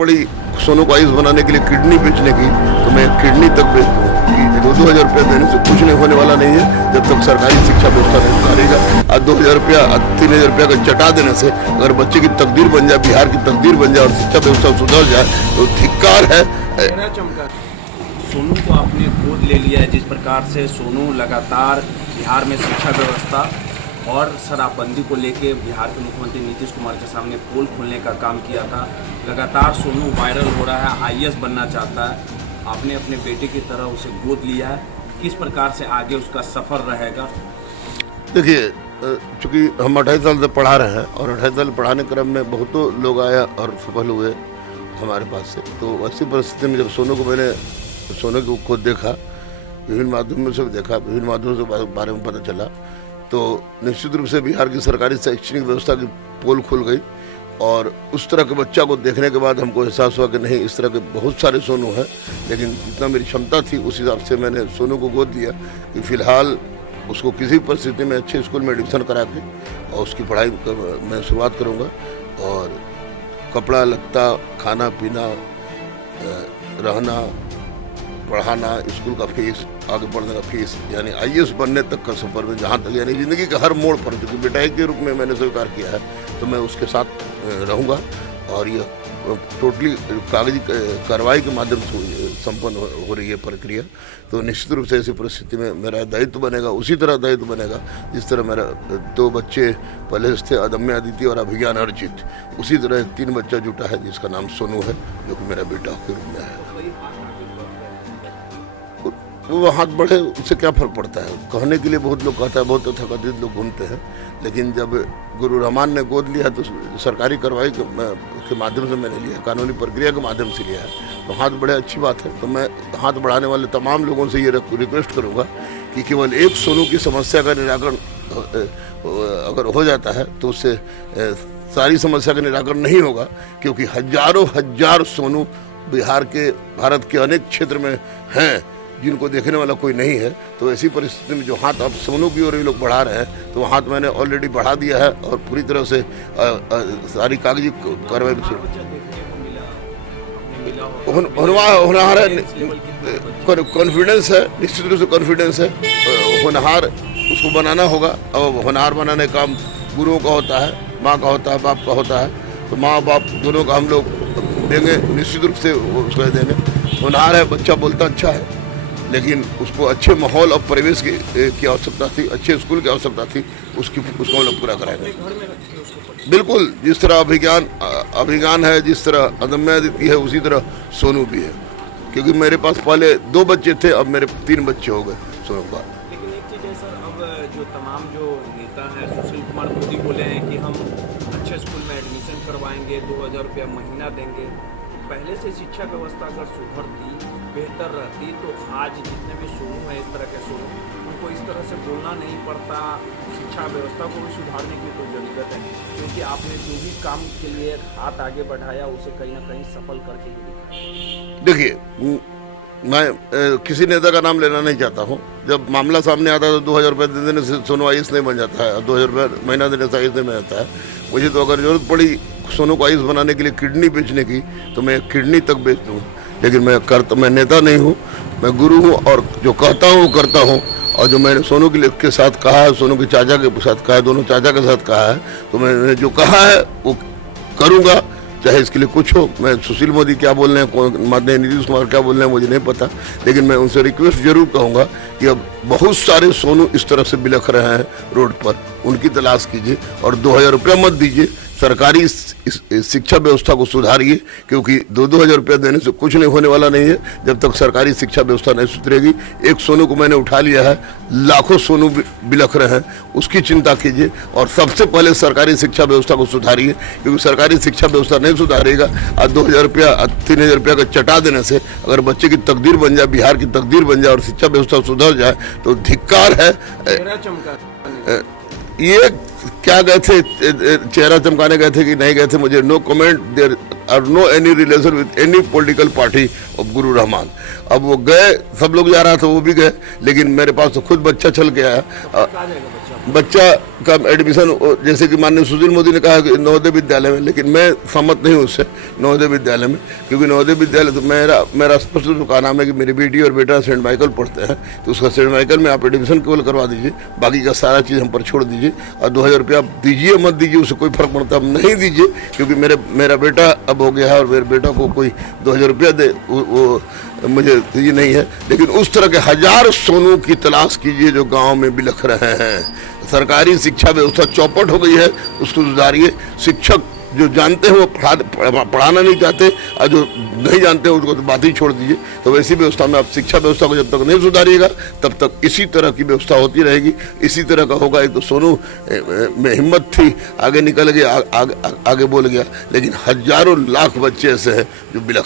पड़ी सोनू को आयुष बनाने के लिए किडनी बेचने की, तो मैं किडनी तक बेच दूँ। 2,000 रुपया देने से कुछ नहीं होने वाला नहीं है जब तक सरकारी शिक्षा व्यवस्था नहीं सुधारेगा। आज 2,000 रुपया 3,000 रुपया का चटा देने से अगर बच्चे की तकदीर बन जाए, बिहार की तकदीर बन जाए और शिक्षा व्यवस्था सुधर जाए तो धिक्कार है। सोनू को आपने गोद ले लिया है, जिस प्रकार से सोनू लगातार बिहार में शिक्षा व्यवस्था और शराबबंदी को लेके बिहार के मुख्यमंत्री नीतीश कुमार के सामने पोल खोलने का काम किया था। लगातार सोनू वायरल हो रहा है, आईएएस बनना चाहता है। आपने अपने बेटे की तरह उसे गोद लिया है, किस प्रकार से आगे उसका सफ़र रहेगा? देखिए, चूँकि हम 28 साल से पढ़ा रहे हैं और 28 साल पढ़ाने क्रम में बहुतों लोग आया और सफल हुए हमारे पास से, तो ऐसी परिस्थिति में जब सोनू को खुद देखा, विभिन्न माध्यमों से देखा, विभिन्न माध्यमों से बारे में पता चला, तो निश्चित रूप से बिहार की सरकारी शैक्षणिक व्यवस्था की पोल खुल गई। और उस तरह के बच्चा को देखने के बाद हमको एहसास हुआ कि नहीं, इस तरह के बहुत सारे सोनू हैं, लेकिन जितना मेरी क्षमता थी उस हिसाब से मैंने सोनू को गोद लिया कि फ़िलहाल उसको किसी परिस्थिति में अच्छे स्कूल में एडमिशन करा के और उसकी पढ़ाई मैं शुरुआत करूँगा। और कपड़ा लत्ता, खाना पीना, रहना, पढ़ाना, स्कूल का फीस, आगे बढ़ने का फीस, यानी आईएएस बनने तक का सफर में जहाँ तक यानी ज़िंदगी के हर मोड़ पर, क्योंकि बेटा के रूप में मैंने स्वीकार किया है, तो मैं उसके साथ रहूँगा। और ये टोटली कागजी कार्रवाई के माध्यम से संपन्न हो रही है प्रक्रिया। तो निश्चित रूप से ऐसी परिस्थिति में मेरा दायित्व बनेगा, उसी तरह दायित्व बनेगा जिस तरह मेरा 2 बच्चे पहले से थे, अदम्य अदिति और अभिज्ञान अर्जित, उसी तरह 3 बच्चा जुटा है जिसका नाम सोनू है, जो कि मेरा बेटा के रूप में है। वो हाथ बढ़े उससे क्या फर्क पड़ता है? कहने के लिए बहुत लोग कहता है, बहुत तथाकथित लोग घूमते हैं, लेकिन जब गुरु रहमान ने गोद लिया तो सरकारी कार्रवाई के माध्यम से मैंने लिया, कानूनी प्रक्रिया के माध्यम से लिया है, तो हाथ बढ़े अच्छी बात है। तो मैं हाथ बढ़ाने वाले तमाम लोगों से ये रिक्वेस्ट करूँगा कि केवल एक सोनू की समस्या का निराकरण अगर हो जाता है तो उससे सारी समस्या का निराकरण नहीं होगा, क्योंकि हजारों हजार सोनू बिहार के, भारत के अनेक क्षेत्र में हैं जिनको देखने वाला कोई नहीं है। तो ऐसी परिस्थिति में जो हाथ अब सोनू की ओर ये लोग बढ़ा रहे हैं, तो हाथ मैंने ऑलरेडी बढ़ा दिया है और पूरी तरह से सारी कागजी कार्रवाई होनहार है, कॉन्फिडेंस है, निश्चित रूप से कॉन्फिडेंस है। होनहार उसको बनाना होगा, और होनहार बनाने का काम गुरुओं का होता है, माँ का होता है, बाप का होता है। तो माँ बाप दोनों का हम लोग देंगे, निश्चित रूप से उसको देंगे। होनहार है, बच्चा बोलता अच्छा है, लेकिन उसको अच्छे माहौल और परिवेश की आवश्यकता थी, अच्छे स्कूल की आवश्यकता थी, उसको हम लोग पूरा कराएंगे। बिल्कुल, जिस तरह अभिज्ञान है, जिस तरह अदम्य अदिति है, उसी तरह सोनू भी है, क्योंकि मेरे पास पहले 2 बच्चे थे, अब मेरे 3 बच्चे हो गए सोनू का। लेकिन एक चीज़ है सर, अब जो तमाम जो नेता हैं, सुशील कुमार मोदी बोले हैं कि हम अच्छे स्कूल में एडमिशन करवाएंगे, 2,000 रुपया महीना देंगे। पहले से शिक्षा व्यवस्था अगर सुधरती, बेहतर रहती, तो आज जितने भी सोनू हैं, इस तरह के सोनू, उनको इस तरह से बोलना नहीं पड़ता। शिक्षा व्यवस्था को भी सुधारने की तो जरूरत है, क्योंकि आपने जो भी काम के लिए हाथ आगे बढ़ाया उसे कहीं ना कहीं सफल करके ही दिखाया। देखिए, मैं किसी नेता का नाम लेना नहीं चाहता हूँ। जब मामला सामने आता है तो 2,000 रुपये देने से सोनू आयुष नहीं बन जाता है, 2,000 रुपये महीना देने से आयुष नहीं बन जाता है। मुझे तो अगर जरूरत पड़ी सोनू को आयुष बनाने के लिए किडनी बेचने की, तो मैं किडनी तक बेच दूँ, लेकिन मैं नेता नहीं हूँ, मैं गुरु हूँ, और जो कहता हूँ वो करता हूँ। और जो मैंने सोनू के साथ कहा है, सोनू के चाचा के साथ कहा है, दोनों चाचा के साथ कहा है, तो मैंने जो कहा है वो करूँगा, चाहे इसके लिए कुछ हो। मैं सुशील मोदी क्या बोल रहे हैं, माननीय नीतीश कुमार क्या बोल रहे हैं, मुझे नहीं पता, लेकिन मैं उनसे रिक्वेस्ट जरूर कहूँगा कि अब बहुत सारे सोनू इस तरह से बिलख रहे हैं रोड पर, उनकी तलाश कीजिए और 2,000 रुपया मत दीजिए। सरकारी शिक्षा व्यवस्था को सुधारिए, क्योंकि 2,000 रुपया देने से कुछ नहीं होने वाला नहीं है जब तक सरकारी शिक्षा व्यवस्था नहीं सुधरेगी। एक सोनू को मैंने उठा लिया है, लाखों सोनू बिलख रहे हैं, उसकी चिंता कीजिए और सबसे पहले सरकारी शिक्षा व्यवस्था को सुधारिए, क्योंकि सरकारी शिक्षा व्यवस्था नहीं सुधारेगा। आज 2,000 रुपया 3,000 रुपया का चटा देने से अगर बच्चे की तकदीर बन जाए, बिहार की तकदीर बन जाए और शिक्षा व्यवस्था सुधर जाए तो धिक्कार है। ये क्या गए थे, चेहरा चमकाने गए थे कि नहीं गए थे, मुझे नो कमेंट देयर। और no any relation with any political party of Guru Rahman. अब वो गए, सब लोग जा रहा था, वो भी गए, लेकिन मेरे पास तो खुद बच्चा चल के आया। कहाँ जाएगा बच्चा? बच्चा का एडमिशन जैसे कि माननीय सुशील मोदी ने कहा कि नवोदय विद्यालय में, लेकिन मैं सहमत नहीं हूँ उससे नवोदय विद्यालय में, क्योंकि नवोदय विद्यालय तो मेरा स्पष्ट रूप से कहा नाम है कि मेरी बेटी और बेटा सेंट माइकल पढ़ते हैं, तो उसका सेंट माइकल में आप एडमिशन केवल करवा दीजिए, बाकी का सारा चीज़ हम पर छोड़ दीजिए। और 2000 रुपया आप दीजिए मत दीजिए, उससे कोई फर्क पड़ता, हम नहीं दीजिए, क्योंकि मेरा बेटा अब हो गया है और मेरे बेटा को कोई 2000 रुपया दे वो मुझे ये नहीं है। लेकिन उस तरह के हजार सोनू की तलाश कीजिए जो गांव में बिलख रहे हैं। सरकारी शिक्षा व्यवस्था चौपट हो गई है, उसको सुधारिए। शिक्षक जो जानते हैं वो पढ़ाना नहीं चाहते, और जो नहीं जानते हैं उसको तो बात ही छोड़ दीजिए। तो वैसी व्यवस्था में आप शिक्षा व्यवस्था को जब तक नहीं सुधारिएगा तब तक इसी तरह की व्यवस्था होती रहेगी, इसी तरह का होगा। एक तो सोनू में हिम्मत थी, आगे निकल गया, आगे बोल गया, लेकिन हजारों लाख बच्चे ऐसे हैं जो बिलख